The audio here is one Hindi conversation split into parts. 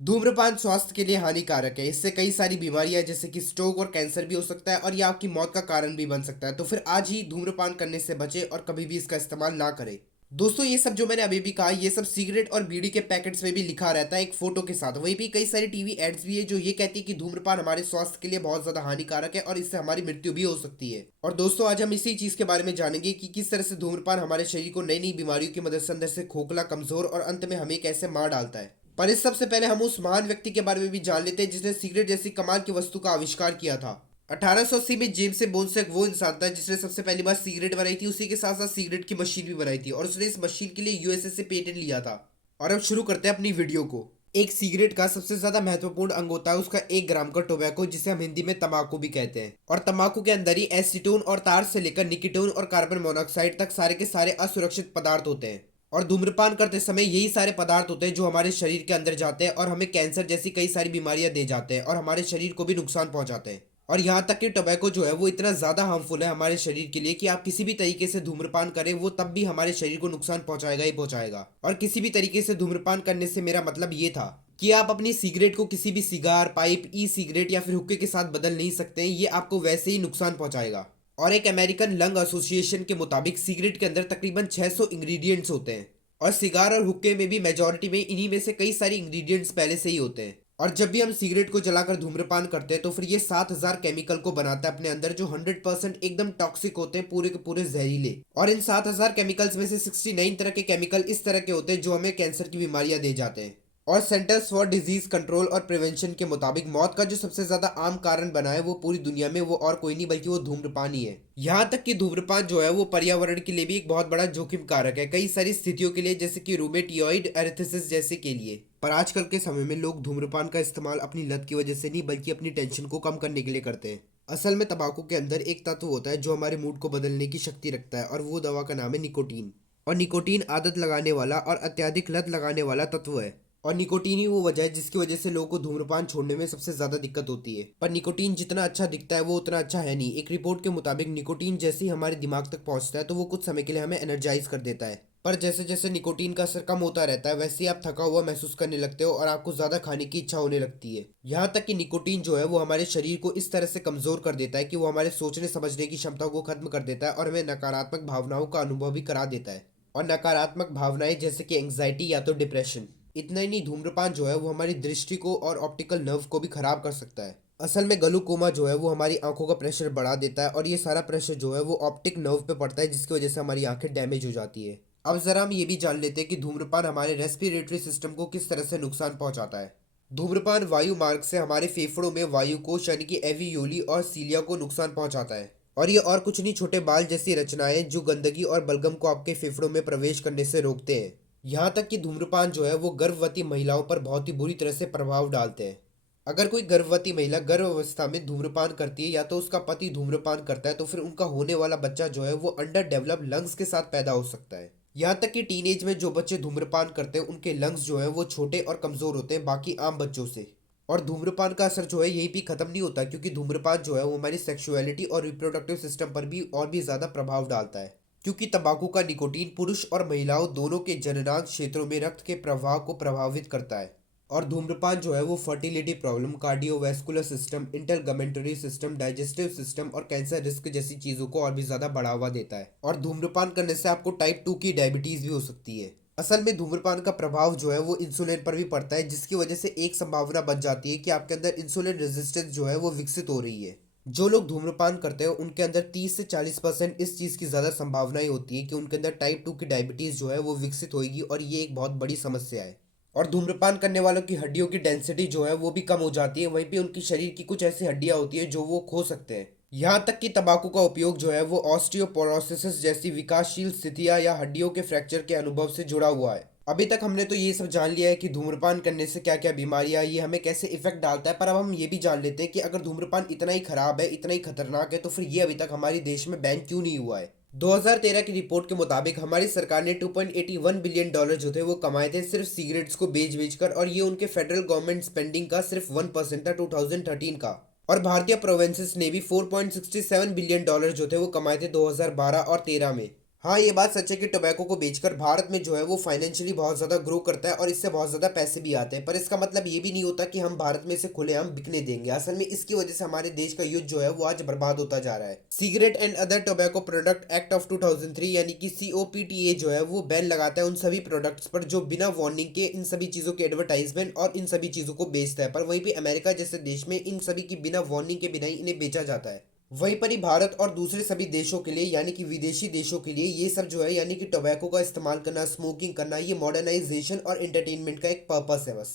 धूम्रपान स्वास्थ्य के लिए हानिकारक है। इससे कई सारी बीमारियां जैसे कि स्ट्रोक और कैंसर भी हो सकता है और ये आपकी मौत का कारण भी बन सकता है। तो फिर आज ही धूम्रपान करने से बचें और कभी भी इसका इस्तेमाल ना करें। दोस्तों, ये सब जो मैंने अभी भी कहा, ये सब सिगरेट और बीड़ी के पैकेट्स में भी लिखा रहता है एक फोटो के साथ। वहीं भी कई सारी टीवी एड्स भी है जो ये कहती है कि धूम्रपान हमारे स्वास्थ्य के लिए बहुत ज्यादा हानिकारक है और इससे हमारी मृत्यु भी हो सकती है। और दोस्तों, आज हम इसी चीज के बारे में जानेंगे कि किस तरह से धूम्रपान हमारे शरीर को नई नई बीमारियों की मदद से अंदर से खोखला, कमजोर और अंत में हमें कैसे मार डालता है। पर इस सबसे पहले हम उस महान व्यक्ति के बारे में भी जान लेते हैं जिसने सिगरेट जैसी कमाल की वस्तु का आविष्कार किया था। 1880 में जेम्स बोन्स वो इंसान था जिसने सबसे पहली बार सिगरेट बनाई थी। उसी के साथ साथ सिगरेट की मशीन भी बनाई थी और उसने इस मशीन के लिए यूएसए से पेटेंट लिया था। और अब शुरू करते हैं अपनी वीडियो को। एक सिगरेट का सबसे ज्यादा महत्वपूर्ण अंग होता है उसका 1 ग्राम का टोबैको, जिसे हम हिंदी में तंबाकू भी कहते हैं। और तंबाकू के अंदर ही एसीटोन और तार से लेकर निकोटीन और कार्बन मोनोऑक्साइड तक सारे के सारे असुरक्षित पदार्थ होते हैं। और धूम्रपान करते समय यही सारे पदार्थ होते हैं जो हमारे शरीर के अंदर जाते हैं और हमें कैंसर जैसी कई सारी बीमारियां दे जाते हैं और हमारे शरीर को भी नुकसान पहुंचाते हैं। और यहाँ तक कि टोबैको जो है वो इतना ज़्यादा हार्मफुल है हमारे शरीर के लिए कि आप किसी भी तरीके से धूम्रपान करें वो तब भी हमारे शरीर को नुकसान पहुंचाएगा ही पहुंचाएगा। और किसी भी तरीके से धूम्रपान करने से मेरा मतलब ये था कि आप अपनी सिगरेट को किसी भी सिगार, पाइप, ई सिगरेट या फिर हुक्के के साथ बदल नहीं सकते हैं। ये आपको वैसे ही नुकसान पहुंचाएगा। और एक अमेरिकन लंग एसोसिएशन के मुताबिक सिगरेट के अंदर तकरीबन 600 इंग्रेडिएंट्स होते हैं। और सिगार और हुक्के में भी मेजॉरिटी में इन्हीं में से कई सारी इंग्रेडिएंट्स पहले से ही होते हैं। और जब भी हम सिगरेट को जलाकर धूम्रपान करते हैं तो फिर ये 7000 केमिकल को बनाता है अपने अंदर, जो 100% एकदम टॉक्सिक होते हैं, पूरे के पूरे जहरीले। और इन 7000 केमिकल्स में से 69 तरह के केमिकल इस तरह के होते हैं जो हमें कैंसर की बीमारियां दे जाते हैं। और सेंटर्स फॉर डिजीज कंट्रोल और प्रिवेंशन के मुताबिक मौत का जो सबसे ज्यादा आम कारण बना है वो पूरी दुनिया में वो और कोई नहीं बल्कि वो धूम्रपान ही है। यहाँ तक कि धूम्रपान जो है वो पर्यावरण के लिए भी एक बहुत बड़ा जोखिम कारक है कई सारी स्थितियों के लिए, जैसे कि रूमेटियोइड अर्थेसिस जैसे के लिए। पर आजकल के समय में लोग धूम्रपान का इस्तेमाल अपनी लत की वजह से नहीं बल्कि अपनी टेंशन को कम करने के लिए करते हैं। असल में तंबाकू के अंदर एक तत्व होता है जो हमारे मूड को बदलने की शक्ति रखता है और वो दवा का नाम है निकोटीन। और निकोटीन आदत लगाने वाला और अत्यधिक लत लगाने वाला तत्व है। और निकोटीन ही वो वजह है जिसकी वजह से लोगों को धूम्रपान छोड़ने में सबसे ज्यादा दिक्कत होती है। पर निकोटीन जितना अच्छा दिखता है वो उतना अच्छा है नहीं। एक रिपोर्ट के मुताबिक निकोटीन जैसे ही हमारे दिमाग तक पहुंचता है तो वो कुछ समय के लिए हमें एनर्जाइज कर देता है। पर जैसे जैसे निकोटीन का असर कम होता रहता है वैसे ही आप थका हुआ महसूस करने लगते हो और आपको ज्यादा खाने की इच्छा होने लगती है। यहाँ तक कि निकोटीन जो है वो हमारे शरीर को इस तरह से कमजोर कर देता है कि वो हमारे सोचने समझने की क्षमता को खत्म कर देता है और हमें नकारात्मक भावनाओं का अनुभव भी करा देता है। और नकारात्मक भावनाएं जैसे कि एंग्जाइटी या तो डिप्रेशन। इतना ही नहीं, धूम्रपान जो है वो हमारी दृष्टि को और ऑप्टिकल नर्व को भी खराब कर सकता है। असल में ग्लूकोमा जो है वो हमारी आंखों का प्रेशर बढ़ा देता है और ये सारा प्रेशर जो है वो ऑप्टिक नर्व पे पड़ता है जिसकी वजह से हमारी आंखें डैमेज हो जाती है। अब जरा हम ये भी जान लेते हैं कि धूम्रपान हमारे रेस्पिरेटरी सिस्टम को किस तरह से नुकसान पहुंचाता है। धूम्रपान वायु मार्ग से हमारे फेफड़ों में वायु कोश यानी कि एवियोली और सीलिया को नुकसान पहुंचाता है। और ये और कुछ नहीं, छोटे बाल जैसी रचनाएं जो गंदगी और बलगम को आपके फेफड़ों में प्रवेश करने से रोकते हैं। यहाँ तक कि धूम्रपान जो है वो गर्भवती महिलाओं पर बहुत ही बुरी तरह से प्रभाव डालते हैं। अगर कोई गर्भवती महिला गर्भ अवस्था में धूम्रपान करती है या तो उसका पति धूम्रपान करता है तो फिर उनका होने वाला बच्चा जो है वो अंडर डेवलप लंग्स के साथ पैदा हो सकता है। यहाँ तक कि टीनेज में जो बच्चे धूम्रपान करते हैं उनके लंग्स जो है वो छोटे और कमजोर होते हैं बाकी आम बच्चों से। और धूम्रपान का असर जो है यही भी खत्म नहीं होता, क्योंकि धूम्रपान जो है वो हमारी सेक्सुअलिटी और रिप्रोडक्टिव सिस्टम पर भी और भी ज्यादा प्रभाव डालता है। क्योंकि तंबाकू का निकोटीन पुरुष और महिलाओं दोनों के जननांग क्षेत्रों में रक्त के प्रवाह को प्रभावित करता है। और धूम्रपान जो है वो fertility problem, cardiovascular system, integumentary system, digestive system और कैंसर रिस्क जैसी चीज़ों को और भी ज़्यादा बढ़ावा देता है। और धूम्रपान करने से आपको टाइप 2 की डायबिटीज़ भी हो सकती है। असल में धूम्रपान का प्रभाव जो है वो इंसुलिन पर भी पड़ता है, जिसकी वजह से एक संभावना बच जाती है कि आपके अंदर इंसुलिन रेजिस्टेंस जो है वो विकसित हो रही है। जो लोग धूम्रपान करते हैं उनके अंदर 30 से 40% इस चीज़ की ज़्यादा संभावनाएं होती है कि उनके अंदर टाइप 2 की डायबिटीज़ जो है वो विकसित होगी और ये एक बहुत बड़ी समस्या है। और धूम्रपान करने वालों की हड्डियों की डेंसिटी जो है वो भी कम हो जाती है, वहीं पे उनकी शरीर की कुछ ऐसी हड्डियां होती है जो वो खो सकते हैं। यहाँ तक कि तंबाकू का उपयोग जो है वो ऑस्टियोपोरोसिस जैसी विकासशील स्थितियां या हड्डियों के फ्रैक्चर के अनुभव से जुड़ा हुआ है। अभी तक हमने तो ये सब जान लिया है कि धूम्रपान करने से क्या क्या बीमारियां, ये हमें कैसे इफेक्ट डालता है। पर अब हम ये भी जान लेते हैं कि अगर धूम्रपान इतना ही खराब है, इतना ही खतरनाक है, तो फिर ये अभी तक हमारे देश में बैन क्यों नहीं हुआ है। 2013 की रिपोर्ट के मुताबिक हमारी सरकार ने $2.81 बिलियन जो थे वो कमाए थे सिर्फ सिगरेट्स को बेच बेच कर, और ये उनके फेडरल गवर्नमेंट स्पेंडिंग का सिर्फ 1% था 2013 का। और भारतीय प्रोविंसेस ने भी $4.67 बिलियन जो थे वो कमाए थे 2012 और 13 में। हाँ, ये बात सच है कि टोबैको को बेचकर भारत में जो है वो फाइनेंशियली बहुत ज़्यादा ग्रो करता है और इससे बहुत ज़्यादा पैसे भी आते हैं, पर इसका मतलब ये भी नहीं होता कि हम भारत में इसे खुलेआम बिकने देंगे। असल में इसकी वजह से हमारे देश का युद्ध जो है वो आज बर्बाद होता जा रहा है। Cigarette and other tobacco product act of 2003 यानी कि COPTA जो है वो बैन लगाता है उन सभी प्रोडक्ट्स पर जो बिना वार्निंग के इन सभी चीज़ों के एडवर्टाइजमेंट और इन सभी चीज़ों को बेचता है, पर वहीं पे अमेरिका जैसे देश में इन सभी की बिना वार्निंग के बिना ही इन्हें बेचा जाता है। वहीं पर ही भारत और दूसरे सभी देशों के लिए यानी कि विदेशी देशों के लिए ये सब जो है यानी कि टोबैको का इस्तेमाल करना, स्मोकिंग करना, ये मॉडर्नाइजेशन और एंटरटेनमेंट का एक पर्पस है बस।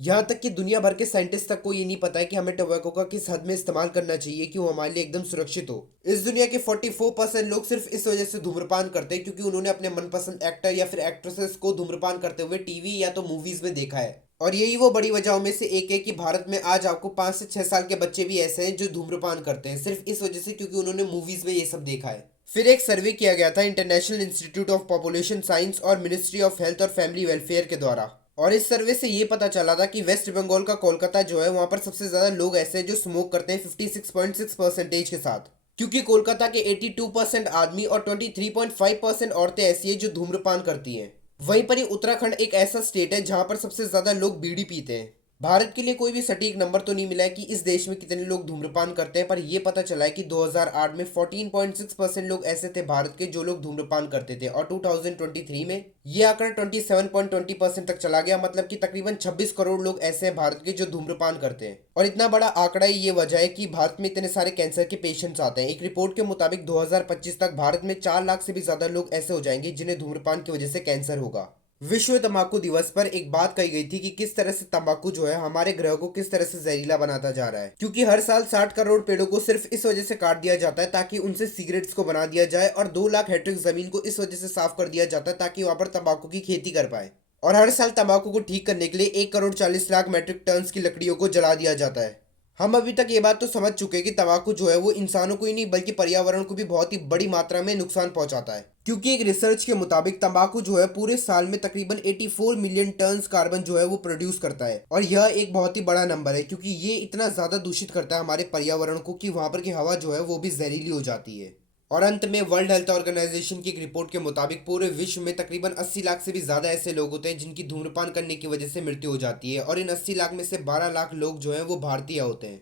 यहाँ तक कि दुनिया भर के साइंटिस्ट तक को ये नहीं पता है कि हमें टोबैको का किस हद में इस्तेमाल करना चाहिए कि वो हमारे लिए एकदम सुरक्षित हो। इस दुनिया के 44% लोग सिर्फ इस वजह से धूम्रपान करते हैं क्योंकि उन्होंने अपने मनपसंद एक्टर या फिर एक्ट्रेसेस को धूम्रपान करते हुए टीवी या तो मूवीज में देखा है। और यही वो बड़ी वजहों में से एक है कि भारत में आज आपको 5 से 6 साल के बच्चे भी ऐसे हैं जो धूम्रपान करते हैं सिर्फ इस वजह से क्योंकि उन्होंने मूवीज में ये सब देखा है। फिर एक सर्वे किया गया था international institute of population science और मिनिस्ट्री ऑफ हेल्थ और फैमिली वेलफेयर के द्वारा, और इस सर्वे से ये पता चला था कि वेस्ट बंगाल का कोलकाता जो है वहां पर सबसे ज्यादा लोग ऐसे हैं जो स्मोक करते हैं 56.6% के साथ, क्योंकि कोलकाता के 82% आदमी और 23.5% औरतें ऐसी हैं जो धूम्रपान करती हैं। वहीं पर ही उत्तराखंड एक ऐसा स्टेट है जहां पर सबसे ज्यादा लोग बीड़ी पीते हैं। भारत के लिए कोई भी सटीक नंबर तो नहीं मिला है कि इस देश में कितने लोग धूम्रपान करते हैं, पर यह पता चला है कि 2008 में 14.6% लोग ऐसे थे भारत के जो लोग धूम्रपान करते थे, और 2023 में यह आंकड़ा 27.20% तक चला गया। मतलब कि तकरीबन 26 करोड़ लोग ऐसे हैं भारत के जो धूम्रपान करते हैं। और इतना बड़ा आंकड़ा ही ये वजह है कि भारत में इतने सारे कैंसर के पेशेंट्स आते हैं। एक रिपोर्ट के मुताबिक 2025 तक भारत में 4 लाख से भी ज्यादा लोग ऐसे हो जाएंगे जिन्हें धूम्रपान की वजह से कैंसर होगा। विश्व तंबाकू दिवस पर एक बात कही गई थी कि किस तरह से तंबाकू जो है हमारे ग्रह को किस तरह से जहरीला बनाता जा रहा है, क्योंकि हर साल 60 करोड़ पेड़ों को सिर्फ इस वजह से काट दिया जाता है ताकि उनसे सिगरेट्स को बना दिया जाए, और 2 लाख हेक्टेयर जमीन को इस वजह से साफ कर दिया जाता है ताकि वहां पर तंबाकू की खेती कर पाए। और हर साल तंबाकू को ठीक करने के लिए 1 करोड़ 40 लाख मीट्रिक टन की लकड़ियों को जला दिया जाता है। हम अभी तक ये बात तो समझ चुके हैं कि तंबाकू जो है वो इंसानों को ही नहीं बल्कि पर्यावरण को भी बहुत ही बड़ी मात्रा में नुकसान पहुंचाता है, क्योंकि एक रिसर्च के मुताबिक तंबाकू जो है पूरे साल में तकरीबन 84 मिलियन टन कार्बन जो है वो प्रोड्यूस करता है। और यह एक बहुत ही बड़ा नंबर है क्योंकि ये इतना ज्यादा दूषित करता है हमारे पर्यावरण को कि वहां पर की हवा जो है वो भी जहरीली हो जाती है। और अंत में वर्ल्ड हेल्थ ऑर्गेनाइजेशन की एक रिपोर्ट के मुताबिक पूरे विश्व में तकरीबन 80 लाख से भी ज्यादा ऐसे लोग होते हैं जिनकी धूम्रपान करने की वजह से मृत्यु हो जाती है, और इन 80 लाख में से 12 लाख लोग जो हैं वो भारतीय होते हैं।